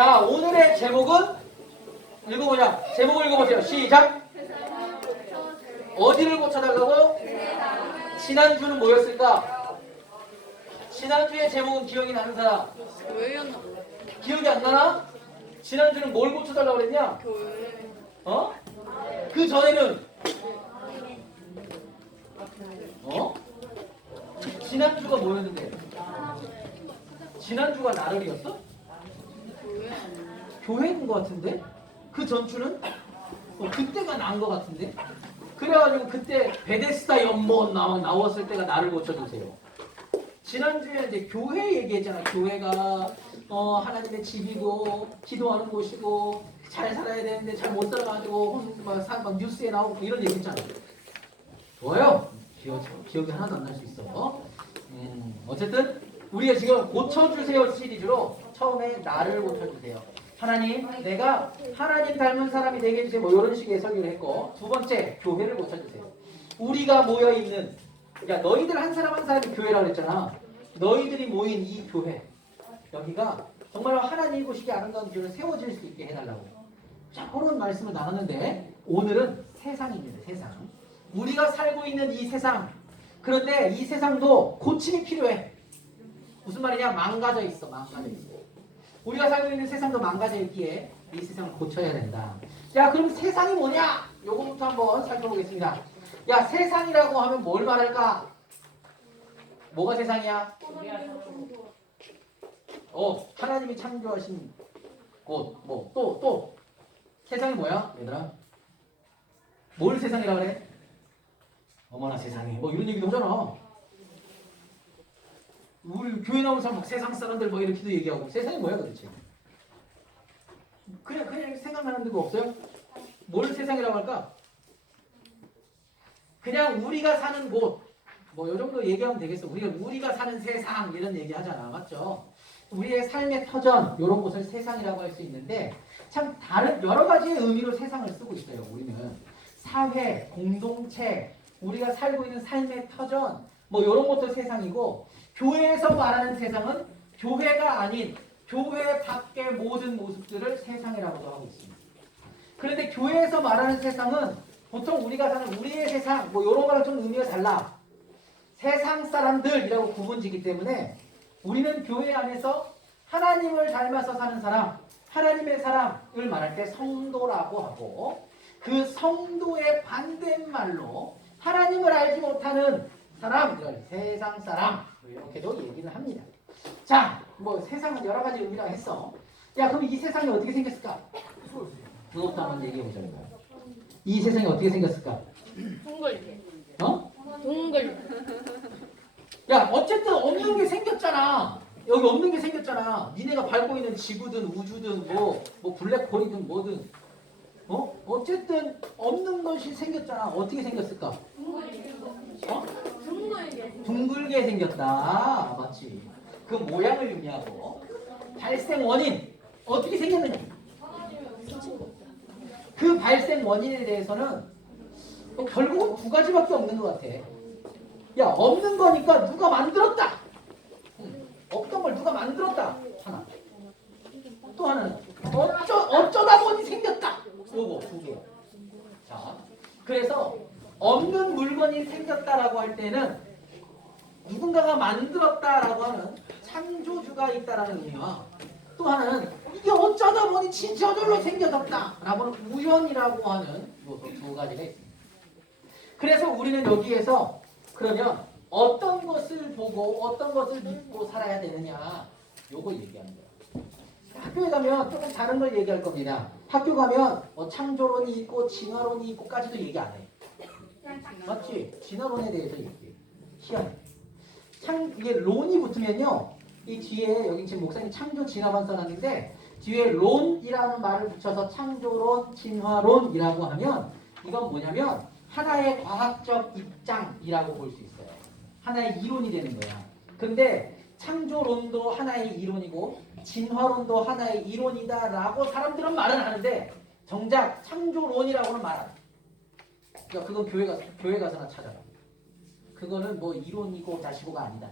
자, 오늘의 제목은 읽어보자. 제목을 읽어보세요. 시작. 어디를 고쳐달라고? 지난주는 뭐였을까? 지난주의 제목은 기억이 나는 사람? 교회였나? 기억이 안 나나? 지난주는 뭘 고쳐달라고 그랬냐? 교회. 어? 그 전에는? 어? 지난주가 뭐였는데? 지난주가 나를이었어? 교회 아니야? 교회인 것 같은데? 그 전주는? 그때가 난 것 같은데? 그래가지고 그때 베데스다 연못 나왔을 때가 나를 고쳐주세요. 지난주에 이제 교회 얘기했잖아. 교회가 하나님의 집이고 기도하는 곳이고 잘 살아야 되는데 잘 못 살아가지고 막 뉴스에 나오고 이런 얘기 했잖아. 좋아요. 기억이 하나도 안 날 수 있어. 어쨌든 우리가 지금 고쳐주세요 시리즈로 처음에 나를 고쳐주세요. 하나님, 내가 하나님 닮은 사람이 되게 해주세요. 뭐 이런 식의 설교를 했고, 두 번째, 교회를 고쳐주세요. 우리가 모여있는, 그러니까 너희들 한 사람 한 사람이 교회라고 했잖아. 너희들이 모인 이 교회, 여기가 정말 하나님 보시기에 아름다운 교회를 세워질 수 있게 해달라고. 자, 그런 말씀을 나눴는데 오늘은 세상입니다. 세상. 우리가 살고 있는 이 세상. 그런데 이 세상도 고침이 필요해. 무슨 말이냐? 망가져 있어. 망가져 있어. 우리가 살고 있는 세상도 망가져 있기에 이 세상을 고쳐야 된다. 자, 그럼 세상이 뭐냐? 요거부터 한번 살펴보겠습니다. 야, 세상이라고 하면 뭘 말할까? 뭐가 세상이야? 하나님이 창조하신 곳. 또 세상이 뭐야? 얘들아, 뭘 세상이라 그래? 어머나 세상에. 뭐 이런 얘기도 하잖아. 우리 교회 나오는 사람 막 세상 사람들 뭐 이렇게도 얘기하고. 세상이 뭐야 도대체? 그냥 생각나는 데가 없어요? 뭘 세상이라고 할까? 그냥 우리가 사는 곳. 뭐 이 정도 얘기하면 되겠어. 우리가 사는 세상 이런 얘기 하잖아. 맞죠? 우리의 삶의 터전 이런 곳을 세상이라고 할 수 있는데 참 다른 여러 가지의 의미로 세상을 쓰고 있어요. 우리는 사회, 공동체, 우리가 살고 있는 삶의 터전 뭐 이런 것도 세상이고 교회에서 말하는 세상은 교회가 아닌 교회 밖의 모든 모습들을 세상이라고도 하고 있습니다. 그런데 교회에서 말하는 세상은 보통 우리가 사는 우리의 세상 뭐 이런 거랑 좀 의미가 달라. 세상 사람들이라고 구분지기 때문에 우리는 교회 안에서 하나님을 닮아서 사는 사람, 하나님의 사람을 말할 때 성도라고 하고 그 성도의 반대말로 하나님을 알지 못하는 사람, 세상 사람 이렇게도 얘기를 합니다. 자, 뭐 세상은 여러 가지 의미라고 했어. 야, 그럼 이 세상이 어떻게 생겼을까? 그것부터 한번 얘기해보자. 이 세상이 어떻게 생겼을까? 동글. 어? 동글. 야, 어쨌든 없는 게 생겼잖아. 여기 없는 게 생겼잖아. 니네가 밟고 있는 지구든 우주든 뭐 블랙홀이든 뭐든 어쨌든 없는 것이 생겼잖아. 어떻게 생겼을까? 어? 둥글게 생겼다. 맞지? 그 모양을 의미하고 발생 원인 어떻게 생겼느냐? 그 발생 원인에 대해서는 결국은 두 가지밖에 없는 것 같아. 야, 없는 거니까 누가 만들었다. 없던 걸 누가 만들었다. 하나. 또 하나는 어쩌다 보니 생겼다. 요거 두 개. 자, 그래서 없는 물건이 생겼다라고 할 때는 누군가가 만들었다라고 하는 창조주가 있다라는 의미와 또 하나는 이게 어쩌다 보니 저절로 생겨졌다라고 하는 우연이라고 하는 요소 두 가지가 있습니다. 그래서 우리는 여기에서 그러면 어떤 것을 보고 어떤 것을 믿고 살아야 되느냐 요걸 얘기하는 거예요. 학교에 가면 조금 다른 걸 얘기할 겁니다. 학교 가면 창조론이 있고 진화론이 있고까지도 얘기 안 해. 맞지? 진화론에 대해서 얘기해. 희한해. 이게 론이 붙으면요. 이 뒤에 여기 지금 목사님 창조 진화만 써놨는데 뒤에 론이라는 말을 붙여서 창조론, 진화론이라고 하면 이건 뭐냐면 하나의 과학적 입장이라고 볼 수 있어요. 하나의 이론이 되는 거야. 근데 창조론도 하나의 이론이고 진화론도 하나의 이론이다라고 사람들은 말은 하는데 정작 창조론이라고는 말 안 해. 그러니까 그건 교회 가서나 찾아라. 그거는 뭐 이론이고 자시고가 아니다.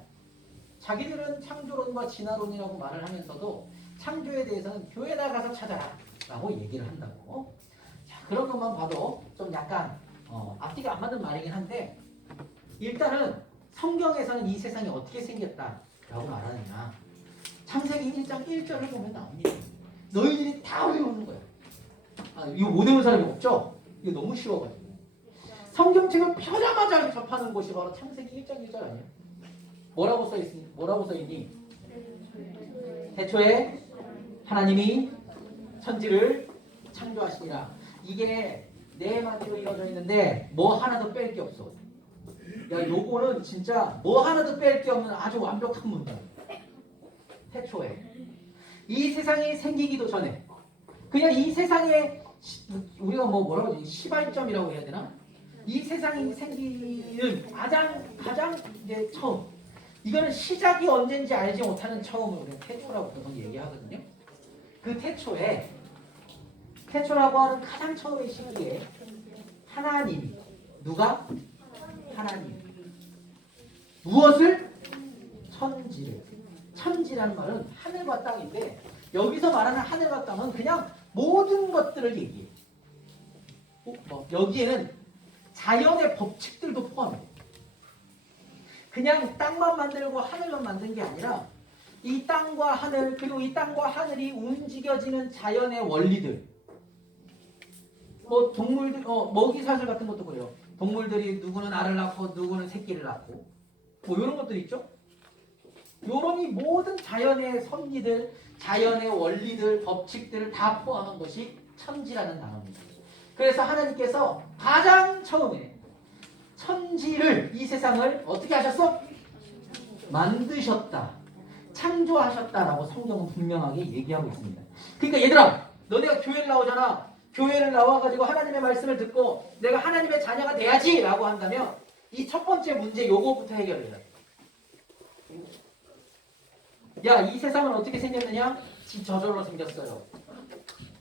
자기들은 창조론과 진화론이라고 말을 하면서도 창조에 대해서는 교회 나가서 찾아라 라고 얘기를 한다고. 자, 그런 것만 봐도 좀 약간 앞뒤가 안 맞는 말이긴 한데 일단은 성경에서는 이 세상이 어떻게 생겼다라고 말하느냐. 창세기 1장 1절을 보면 나옵니다. 너희들이 다 외우는 거야. 이거 못 외우는 사람이 없죠? 이거 너무 쉬워가지고. 성경책을 펴자마자 접하는 곳이 바로 창세기 1장 1절 아니에요? 뭐라고 써있니? 태초에 하나님이 천지를 창조하시니라. 이게 네 마디로 이루어져 있는데 뭐 하나도 뺄 게 없어. 야, 요거는 진짜 뭐 하나도 뺄 게 없는 아주 완벽한 문장. 태초에 이 세상이 생기기도 전에 그냥 이 세상에 우리가 뭐라고 하지? 시발점이라고 해야 되나? 이 세상이 생기는 가장 이제 처음. 이거는 시작이 언젠지 알지 못하는 처음을 우리가 태초라고 보통 얘기하거든요. 그 태초라고 하는 가장 처음의 시기에 하나님이 누가? 하나님 무엇을? 천지를. 천지라는 말은 하늘과 땅인데 여기서 말하는 하늘과 땅은 그냥 모든 것들을 얘기해. 여기에는 자연의 법칙들도 포함해. 그냥 땅만 만들고 하늘만 만든 게 아니라 이 땅과 하늘 그리고 이 땅과 하늘이 움직여지는 자연의 원리들. 동물들 먹이사슬 같은 것도 그래요. 동물들이 누구는 알을 낳고 누구는 새끼를 낳고 이런 것들 있죠. 요런 이 모든 자연의 섭리들, 자연의 원리들, 법칙들을 다 포함한 것이 천지라는 단어입니다. 그래서 하나님께서 가장 처음에 천지를, 이 세상을 어떻게 하셨어? 만드셨다. 창조하셨다라고 성경은 분명하게 얘기하고 있습니다. 그러니까 얘들아, 너네가 교회를 나오잖아. 교회를 나와가지고 하나님의 말씀을 듣고 내가 하나님의 자녀가 돼야지 라고 한다면 이 첫 번째 문제 요거부터 해결해야 돼. 야, 이 세상은 어떻게 생겼느냐? 저절로 생겼어요.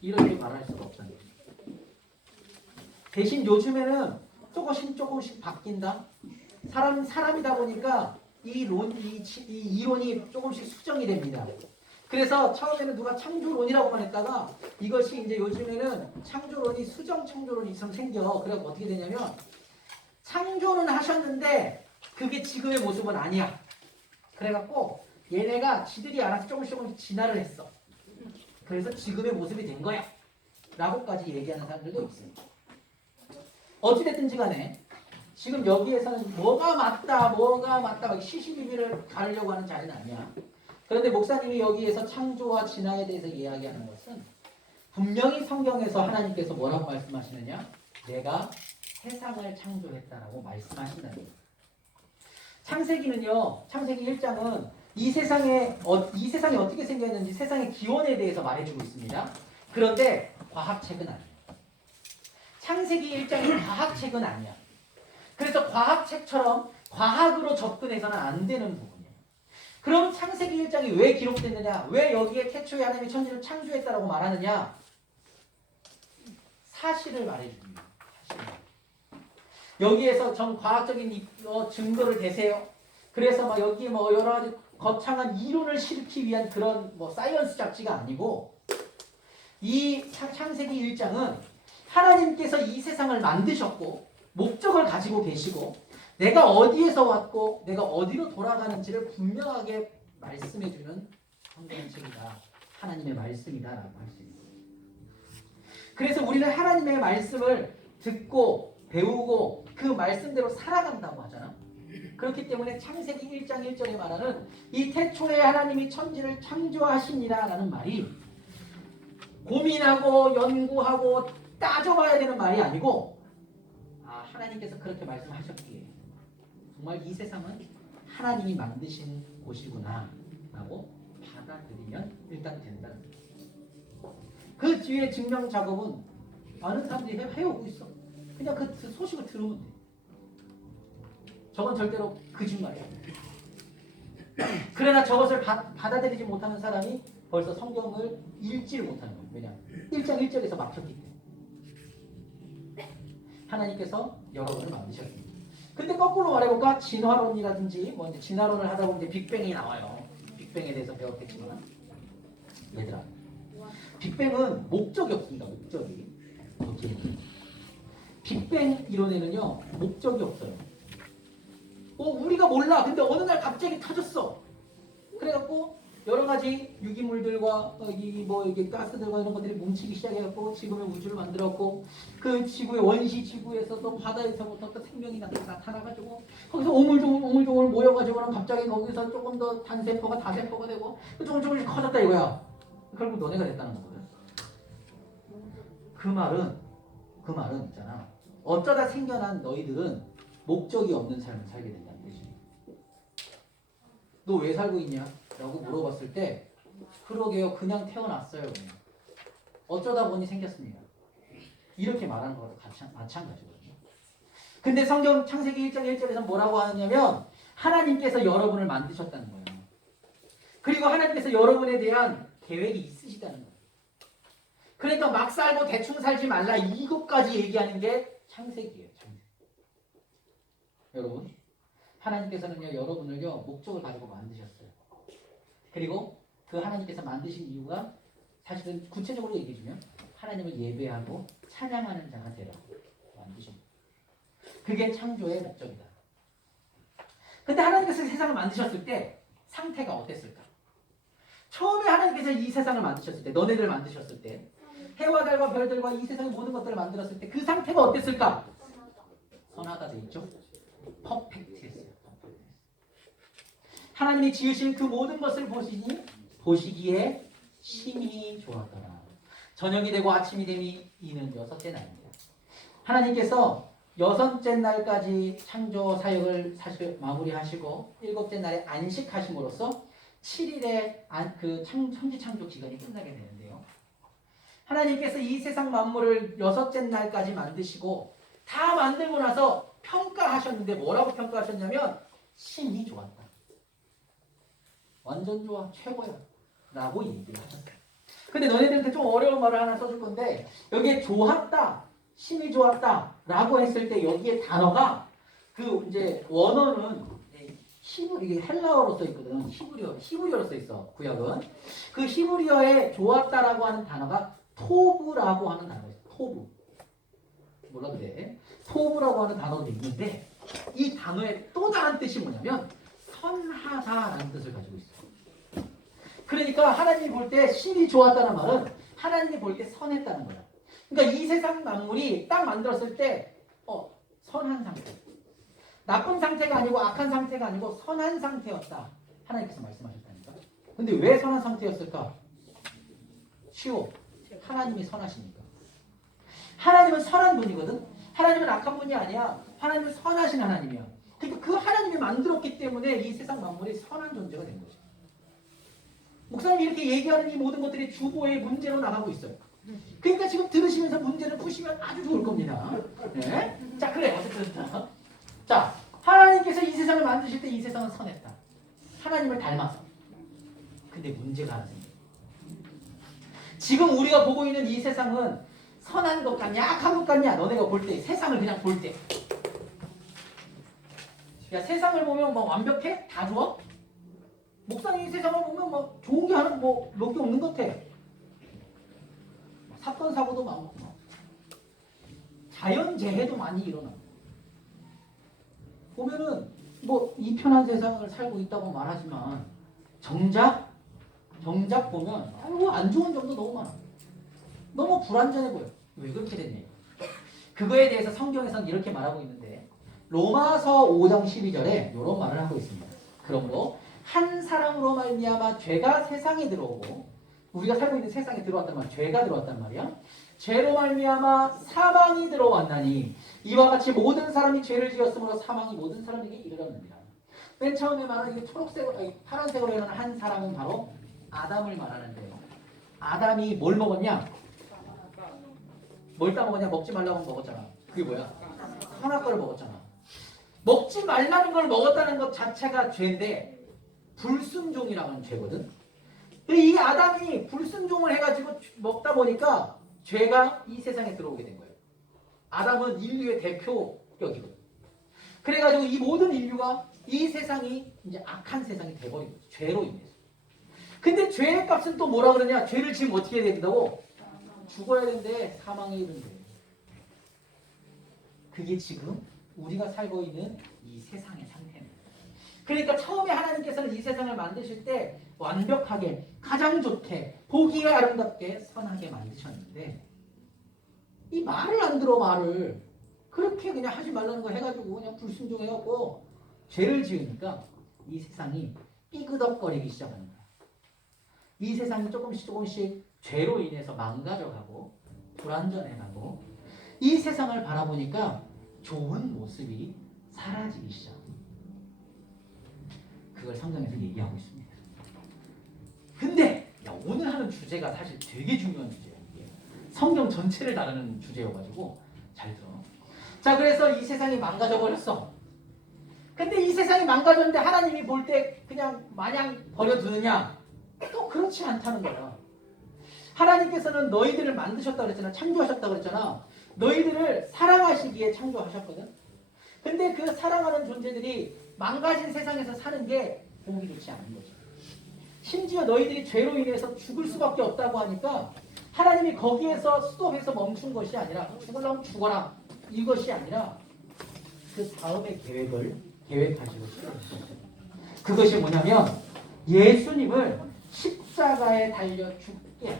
이렇게 말할 수가 없다는 거죠. 대신 요즘에는 조금씩 바뀐다. 사람이다 보니까 이 이론이 조금씩 수정이 됩니다. 그래서 처음에는 누가 창조론이라고만 했다가 이것이 이제 요즘에는 창조론이 수정 창조론이 생겨. 그래서 어떻게 되냐면 창조는 하셨는데 그게 지금의 모습은 아니야. 그래갖고 얘네가 지들이 알아서 조금씩 진화를 했어. 그래서 지금의 모습이 된 거야. 라고까지 얘기하는 사람들도 있습니다. 어찌됐든지 간에 지금 여기에서는 뭐가 맞다 막 시시비비를 가르려고 하는 자리는 아니야. 그런데 목사님이 여기에서 창조와 진화에 대해서 이야기하는 것은 분명히 성경에서 하나님께서 뭐라고 말씀하시느냐? 내가 세상을 창조했다라고 말씀하신다는 거예요. 창세기는요, 창세기 1장은 이 세상이 어떻게 생겼는지 세상의 기원에 대해서 말해주고 있습니다. 그런데 과학책은 아니에요. 창세기 1장이 과학책은 아니야. 그래서 과학책처럼 과학으로 접근해서는 안 되는 부분이에요. 그럼 창세기 1장이 왜 기록됐느냐? 왜 여기에 태초에 하나님이 천지를 창조했다라고 말하느냐? 사실을 말해줍니다. 사실. 여기에서 전 과학적인 증거를 대세요. 그래서 막 여기 여러 가지 거창한 이론을 실기 위한 그런 사이언스 잡지가 아니고 이 창세기 1장은 하나님께서 이 세상을 만드셨고 목적을 가지고 계시고 내가 어디에서 왔고 내가 어디로 돌아가는지를 분명하게 말씀해주는 성경책이다. 하나님의 말씀이다라고 할 수 있습니다. 그래서 우리는 하나님의 말씀을 듣고 배우고 그 말씀대로 살아간다고 하잖아. 그렇기 때문에 창세기 1장 1절에 말하는 이 태초에 하나님이 천지를 창조하시니라라는 말이 고민하고 연구하고 따져봐야 되는 말이 아니고 하나님께서 그렇게 말씀하셨기에 정말 이 세상은 하나님이 만드신 곳이구나 라고 받아들이면 일단 된다는 거예요. 그 뒤에 증명 작업은 많은 사람들이 해오고 있어. 그냥 그 소식을 들으면 돼. 저건 절대로 거짓말이야. 그러나 저것을 받아들이지 못하는 사람이 벌써 성경을 읽지를 못하는 거예요. 왜냐? 1장 1절에서 막혔기 때문에. 하나님께서 여러분을 만드셨습니다. 근데 거꾸로 말해볼까? 진화론이라든지 이제 진화론을 하다 보면 이제 빅뱅이 나와요. 빅뱅에 대해서 배웠겠지만 얘들아. 빅뱅은 목적이 없습니다. 목적이. 빅뱅 이론에는요 목적이 없어요. 우리가 몰라. 근데 어느 날 갑자기 터졌어. 그래갖고 여러 가지 유기물들과 이게 가스들과 이런 것들이 뭉치기 시작해갖고 지금의 우주를 만들었고 그 지구의 원시 지구에서도 바다에서부터 또 생명이 나타나가지고 거기서 오물조물 모여가지고는 갑자기 거기서 조금 더 단세포가 다세포가 되고 조금씩 커졌다 이거야. 결국 너네가 됐다는 거거든. 그 말은 있잖아. 어쩌다 생겨난 너희들은 목적이 없는 삶을 살게 된다는 뜻이야. 너 왜 살고 있냐? 라고 물어봤을 때 그러게요. 그냥 태어났어요. 그냥. 어쩌다 보니 생겼습니다. 이렇게 말하는 거랑 마찬가지거든요. 근데 성경 창세기 1장 1절에서 뭐라고 하느냐면 하나님께서 여러분을 만드셨다는 거예요. 그리고 하나님께서 여러분에 대한 계획이 있으시다는 거예요. 그러니까 막 살고 대충 살지 말라 이것까지 얘기하는 게 창세기예요. 창세기. 여러분 하나님께서는요 여러분을요 목적을 가지고 만드셨어요. 그리고 그 하나님께서 만드신 이유가 사실은 구체적으로 얘기해주면 하나님을 예배하고 찬양하는 자가 되라고 만드신 거예요. 그게 창조의 목적이다. 근데 하나님께서 세상을 만드셨을 때 상태가 어땠을까? 처음에 하나님께서 이 세상을 만드셨을 때 너네들 만드셨을 때 해와 달과 별들과 이 세상의 모든 것들을 만들었을 때 그 상태가 어땠을까? 선하다 돼 있죠? 퍼펙트했어요. 하나님이 지으신 그 모든 것을 보시기에 심히 좋았더라. 저녁이 되고 아침이 되니 이는 6째 날입니다. 하나님께서 6째 날까지 창조 사역을 사실 마무리하시고 7째 날에 안식하심으로써 7일의 그 천지 창조 기간이 끝나게 되는데요. 하나님께서 이 세상 만물을 6째 날까지 만드시고 다 만들고 나서 평가하셨는데 뭐라고 평가하셨냐면 심히 좋았다. 완전 좋아. 최고야. 라고 얘기를 하셨어요. 근데 너네들한테 좀 어려운 말을 하나 써줄 건데 여기에 좋았다. 심히 좋았다. 라고 했을 때 여기에 단어가 그 이제 원어는 이게 헬라어로 써 있거든. 히브리어로 써 있어. 구약은. 그 히브리어에 좋았다라고 하는 단어가 토브라고 하는 단어가 있어. 토브. 뭐라 그래? 토브라고 하는 단어도 있는데 이 단어의 또 다른 뜻이 뭐냐면 선하다라는 뜻을 가지고 있어. 그러니까 하나님이 볼 때 심히 좋았다는 말은 하나님이 볼 때 선했다는 거야. 그러니까 이 세상 만물이 딱 만들었을 때 선한 상태. 나쁜 상태가 아니고 악한 상태가 아니고 선한 상태였다. 하나님께서 말씀하셨다니까. 근데 왜 선한 상태였을까? 쉬워. 하나님이 선하시니까. 하나님은 선한 분이거든. 하나님은 악한 분이 아니야. 하나님은 선하신 하나님이야. 그러니까 그 하나님이 만들었기 때문에 이 세상 만물이 선한 존재가 된 거지. 목사님이 이렇게 얘기하는 이 모든 것들이 주보의 문제로 나가고 있어요. 그러니까 지금 들으시면서 문제를 푸시면 아주 좋을 겁니다. 네? 자, 그래. 어쨌든. 자, 하나님께서 이 세상을 만드실 때 이 세상은 선했다. 하나님을 닮아서. 근데 문제가 하나 생겨요. 지금 우리가 보고 있는 이 세상은 선한 것 같냐, 악한 것 같냐? 너네가 볼 때, 세상을 그냥 볼 때. 야, 세상을 보면 뭐 완벽해? 다 좋아? 목사님 이 세상을 보면 뭐 좋은 게 하나 뭐 몇 개 없는 것 같아. 사건 사고도 많고 자연재해도 많이 일어나. 보면은 뭐 이 편한 세상을 살고 있다고 말하지만 정작 보면 아이고 안 좋은 점도 너무 많아. 너무 불완전해 보여. 왜 그렇게 됐냐? 그거에 대해서 성경에서는 이렇게 말하고 있는데 로마서 5장 12절에 이런 말을 하고 있습니다. 그러므로 한 사람으로 말미암아 죄가 세상에 들어오고 우리가 살고 있는 세상에 들어왔단 말이야. 죄가 들어왔단 말이야. 죄로 말미암아 사망이 들어왔나니 이와 같이 모든 사람이 죄를 지었으므로 사망이 모든 사람에게 이르렀느니라. 맨 처음에 말하는 파란색으로 해놓은 한 사람은 바로 아담을 말하는데요. 아담이 뭘 먹었냐? 뭘 따먹었냐? 먹지 말라고 먹었잖아. 그게 뭐야? 선악과를 먹었잖아. 먹지 말라는 걸 먹었다는 것 자체가 죄인데 불순종이라고 하는 죄거든. 이 아담이 불순종을 해가지고 먹다 보니까 죄가 이 세상에 들어오게 된 거예요. 아담은 인류의 대표격이거든. 그래가지고 이 모든 인류가 이 세상이 이제 악한 세상이 돼버린 거죠. 죄로 인해서. 근데 죄의 값은 또 뭐라 그러냐? 죄를 지으면 어떻게 해야 된다고? 죽어야 되는데 사망에 이른대. 그게 지금 우리가 살고 있는 이 세상의 상태입니다. 그러니까 처음에 하나님께서는 이 세상을 만드실 때 완벽하게 가장 좋게 보기에 아름답게 선하게 만드셨는데 이 말을 안 들어. 말을 그렇게 그냥 하지 말라는 거 해가지고 그냥 불순종해갖고 죄를 지으니까 이 세상이 삐그덕거리기 시작합니다. 이 세상이 조금씩 죄로 인해서 망가져가고 불완전해가고 이 세상을 바라보니까 좋은 모습이 사라지기 시작합니다. 그걸 성경에서 얘기하고 있습니다. 근데 오늘 하는 주제가 사실 되게 중요한 주제예요. 이게. 성경 전체를 다루는 주제여가지고 잘 들어. 자, 그래서 이 세상이 망가져 버렸어. 근데 이 세상이 망가졌는데 하나님이 볼 때 그냥 마냥 버려두느냐? 또 그렇지 않다는 거야. 하나님께서는 너희들을 만드셨다 그랬잖아. 창조하셨다 그랬잖아. 너희들을 사랑하시기에 창조하셨거든. 근데 그 사랑하는 존재들이 망가진 세상에서 사는 게 보기 좋지 않은 거지. 심지어 너희들이 죄로 인해서 죽을 수밖에 없다고 하니까 하나님이 거기에서 스톱해서 멈춘 것이 아니라 죽으려면 죽어라 이것이 아니라 그 다음의 계획을 계획하시고 있어요. 그것이 뭐냐면 예수님을 십자가에 달려 죽게.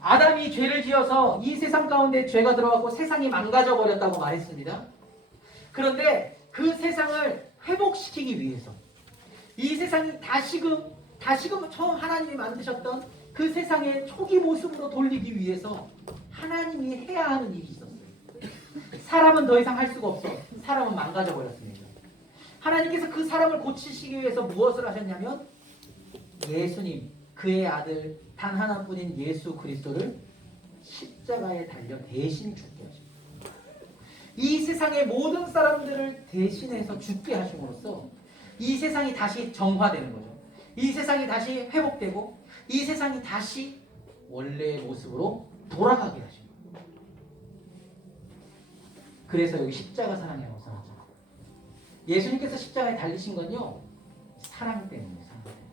아담이 죄를 지어서 이 세상 가운데 죄가 들어가고 세상이 망가져 버렸다고 말했습니다. 그런데 그 세상을 회복시키기 위해서 이 세상이 다시금 처음 하나님이 만드셨던 그 세상의 초기 모습으로 돌리기 위해서 하나님이 해야 하는 일이 있었어요. 사람은 더 이상 할 수가 없어. 사람은 망가져 버렸습니다. 하나님께서 그 사람을 고치시기 위해서 무엇을 하셨냐면 예수님, 그의 아들 단 하나뿐인 예수 그리스도를 십자가에 달려 대신 죽게 하십니다. 이 세상의 모든 사람들을 대신해서 죽게 하심으로써 이 세상이 다시 정화되는 거죠. 이 세상이 다시 회복되고 이 세상이 다시 원래의 모습으로 돌아가게 하십니다. 그래서 여기 십자가 사랑이라고 써놨죠. 예수님께서 십자가에 달리신 건요 사랑 때문이에요. 사랑 때문에.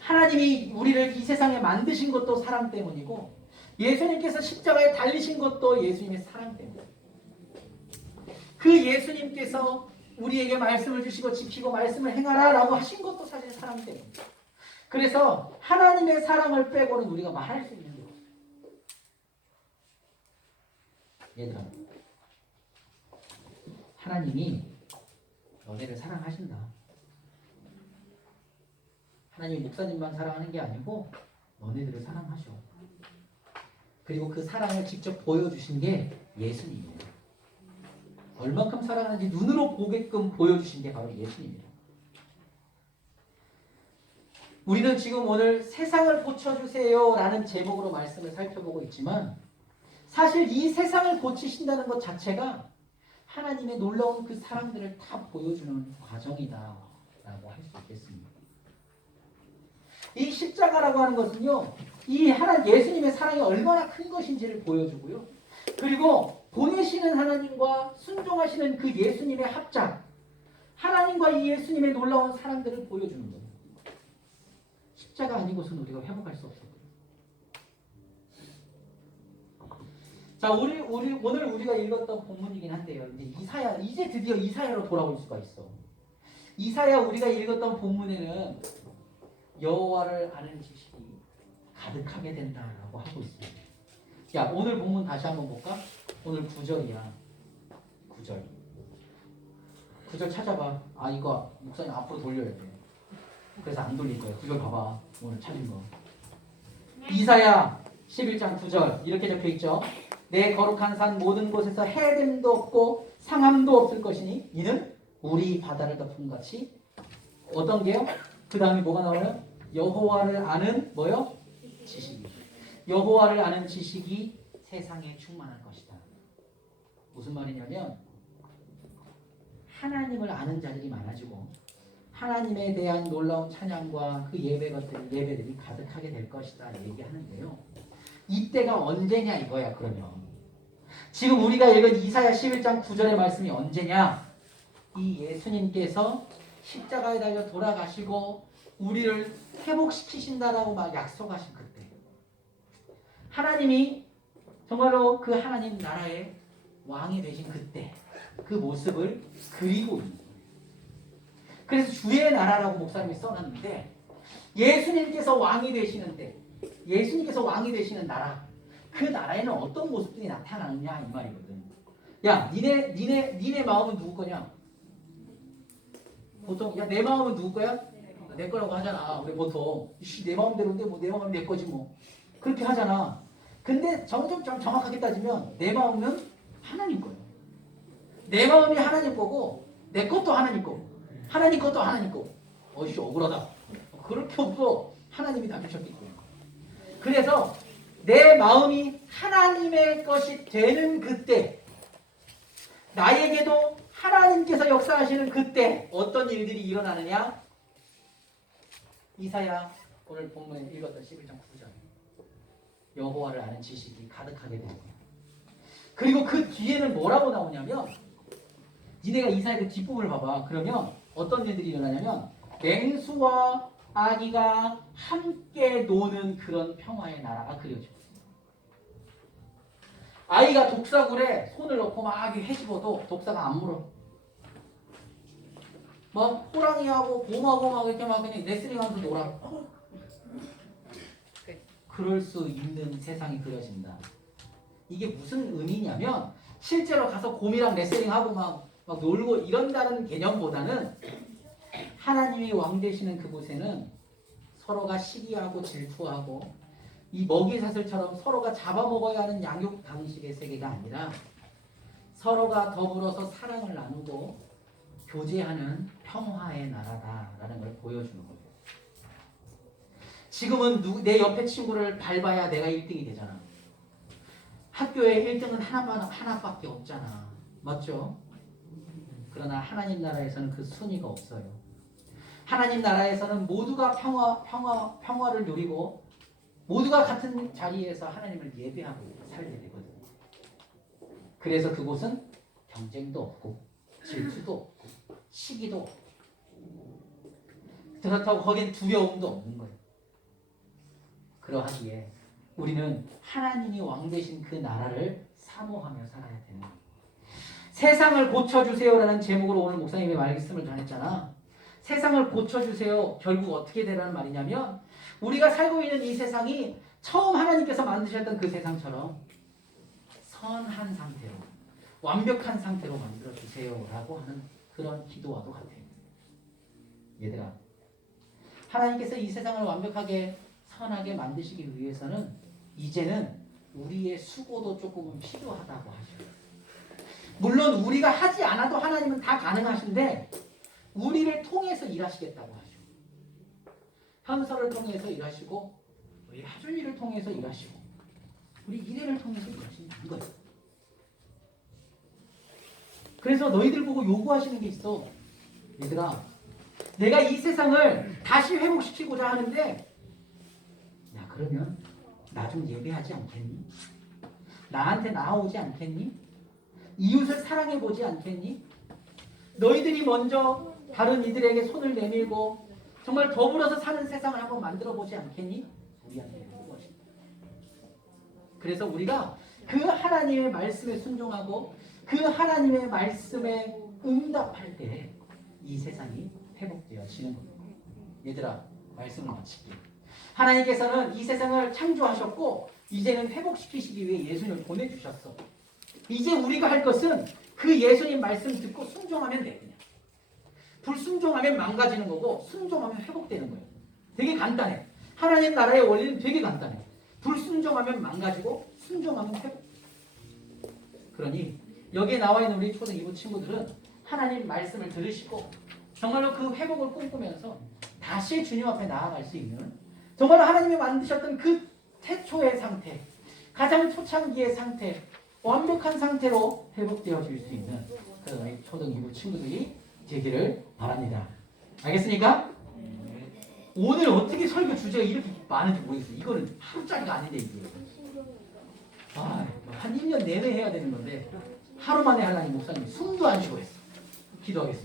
하나님이 우리를 이 세상에 만드신 것도 사랑 때문이고 예수님께서 십자가에 달리신 것도 예수님의 사랑 때문이에요. 그 예수님께서 우리에게 말씀을 주시고 지키고 말씀을 행하라 라고 하신 것도 사실 사랑 때문이에요. 그래서 하나님의 사랑을 빼고는 우리가 말할 수 있는 게 없어요. 얘들아, 하나님이 너네를 사랑하신다. 하나님이 목사님만 사랑하는 게 아니고 너네들을 사랑하셔. 그리고 그 사랑을 직접 보여주신 게 예수님이에요. 얼만큼 사랑하는지 눈으로 보게끔 보여주신 게 바로 예수님이에요. 우리는 지금 오늘 세상을 고쳐주세요 라는 제목으로 말씀을 살펴보고 있지만 사실 이 세상을 고치신다는 것 자체가 하나님의 놀라운 그 사랑들을 다 보여주는 과정이다 라고 할 수 있겠습니다. 이 십자가라고 하는 것은요 이 예수님의 사랑이 얼마나 큰 것인지를 보여주고요. 그리고 보내시는 하나님과 순종하시는 그 예수님의 합작, 하나님과 이 예수님의 놀라운 사랑들을 보여주는 거예요. 십자가 아니고서는 우리가 회복할 수 없어요. 자, 오늘 우리가 읽었던 본문이긴 한데요. 이제 드디어 이사야로 돌아올 수가 있어. 이사야 우리가 읽었던 본문에는 여호와를 아는 지식이 가득하게 된다라고 하고 있습니다. 야, 오늘 본문 다시 한번 볼까? 오늘 9절이야. 9절 찾아봐. 아, 이거 목사님 앞으로 돌려야 돼. 그래서 안 돌릴 거예요. 9절 봐봐. 오늘 찾은 거. 이사야 11장 9절 이렇게 적혀 있죠. 내 거룩한 산 모든 곳에서 해됨도 없고 상함도 없을 것이니 이는 우리 바다를 덮은 같이 어떤 게요? 그 다음에 뭐가 나와요? 여호와를 아는 뭐요? 지식이. 여호와를 아는 지식이 세상에 충만할 것이다. 무슨 말이냐면 하나님을 아는 자들이 많아지고 하나님에 대한 놀라운 찬양과 그 예배들이 가득하게 될 것이다 얘기하는데요. 이때가 언제냐 이거야. 그러면 지금 우리가 읽은 이사야 11장 9절의 말씀이 언제냐? 이 예수님께서 십자가에 달려 돌아가시고 우리를 회복시키신다라고 막 약속하신 그때 하나님이 정말로 그 하나님 나라의 왕이 되신 그때 그 모습을 그리고 있는 거예요. 그래서 주의 나라라고 목사님이 써놨는데 예수님께서 왕이 되시는 때 예수님께서 왕이 되시는 나라 그 나라에는 어떤 모습들이 나타나느냐 이 말이거든. 야 니네 마음은 누구 거냐? 보통 야 내 마음은 누구 거야? 내 거라고 하잖아. 우리 보통 내 마음대로인데 뭐 내 마음은 내 거지 뭐 그렇게 하잖아. 근데 좀 정확하게 따지면 내 마음은 하나님 거예요. 내 마음이 하나님 거고 내 것도 하나님 거고 하나님 것도 하나님 거고 어이씨 억울하다. 그렇게 없어. 하나님이 다 주셨기 때문에. 그래서 내 마음이 하나님의 것이 되는 그때 나에게도 하나님께서 역사하시는 그때 어떤 일들이 일어나느냐? 이사야 오늘 본문에 읽었던 11장 9절 여호와를 아는 지식이 가득하게 되는 거야. 그리고 그 뒤에는 뭐라고 나오냐면 니네가 이사야 그 뒷부분을 봐봐. 그러면 어떤 일들이 일어나냐면 맹수와 아기가 함께 노는 그런 평화의 나라가 그려지고 있습니다. 아이가 독사굴에 손을 넣고 막 헤집어도 독사가 안 물어. 막 호랑이하고 곰하고 막 이렇게 막 그냥 레슬링하면서 놀아. 그럴 수 있는 세상이 그려진다. 이게 무슨 의미냐면 실제로 가서 곰이랑 레슬링하고 막 놀고 이런다는 개념보다는 하나님이 왕 되시는 그곳에는 서로가 시기하고 질투하고 이 먹이사슬처럼 서로가 잡아먹어야 하는 양육 방식의 세계가 아니라 서로가 더불어서 사랑을 나누고 교제하는 평화의 나라다라는 걸 보여주는 거예요. 지금은 내 옆에 친구를 밟아야 내가 1등이 되잖아. 학교에 1등은 하나밖에 없잖아. 맞죠? 그러나 하나님 나라에서는 그 순위가 없어요. 하나님 나라에서는 모두가 평화를 누리고 모두가 같은 자리에서 하나님을 예배하고 살게 되거든요. 그래서 그곳은 경쟁도 없고 질투도 없고 시기도 없고 그렇다고 거기엔 두려움도 없는 거예요. 그러하기에 우리는 하나님이 왕 되신 그 나라를 사모하며 살아야 되는 거예요. 세상을 고쳐주세요라는 제목으로 오늘 목사님의 말씀을 전했잖아. 세상을 고쳐주세요. 결국 어떻게 되라는 말이냐면 우리가 살고 있는 이 세상이 처음 하나님께서 만드셨던 그 세상처럼 선한 상태로 완벽한 상태로 만들어주세요라고 하는 그런 기도와도 같아요. 얘들아, 하나님께서 이 세상을 완벽하게 선하게 만드시기 위해서는 이제는 우리의 수고도 조금은 필요하다고 하셔요. 물론 우리가 하지 않아도 하나님은 다 가능하신데 우리를 통해서 일하시겠다고 하죠. 현서를 통해서 일하시고 우리 하준이를 통해서 일하시고 우리 이래를 통해서 일하시는 거예요. 그래서 너희들 보고 요구하시는 게 있어. 얘들아, 내가 이 세상을 다시 회복시키고자 하는데 야 그러면 나 좀 예배하지 않겠니? 나한테 나아오지 않겠니? 이웃을 사랑해보지 않겠니? 너희들이 먼저 다른 이들에게 손을 내밀고 정말 더불어서 사는 세상을 한번 만들어보지 않겠니? 우리한테 요구하신다. 그래서 우리가 그 하나님의 말씀에 순종하고 그 하나님의 말씀에 응답할 때 이 세상이 회복되어지는 겁니다. 얘들아, 말씀을 마칠게요. 하나님께서는 이 세상을 창조하셨고 이제는 회복시키시기 위해 예수님을 보내주셨어. 이제 우리가 할 것은 그 예수님 말씀 듣고 순종하면 돼. 그냥. 불순종하면 망가지는 거고 순종하면 회복되는 거예요. 되게 간단해. 하나님 나라의 원리는 되게 간단해. 불순종하면 망가지고 순종하면 회복. 그러니 여기에 나와 있는 우리 초등 2부 친구들은 하나님 말씀을 들으시고 정말로 그 회복을 꿈꾸면서 다시 주님 앞에 나아갈 수 있는 정말로 하나님이 만드셨던 그 태초의 상태, 가장 초창기의 상태, 완벽한 상태로 회복되어질 수 있는 그런 우리 초등 2부 친구들이 되기를 바랍니다. 알겠습니까? 오늘 어떻게 설교 주제가 이렇게 많은지 모르겠어요. 이거는 하루짜리가 아닌데 이게. 한 1년 내내 해야 되는 건데 하루 만에 하려니 목사님 숨도 안 쉬고 했어. 기도하겠습니다.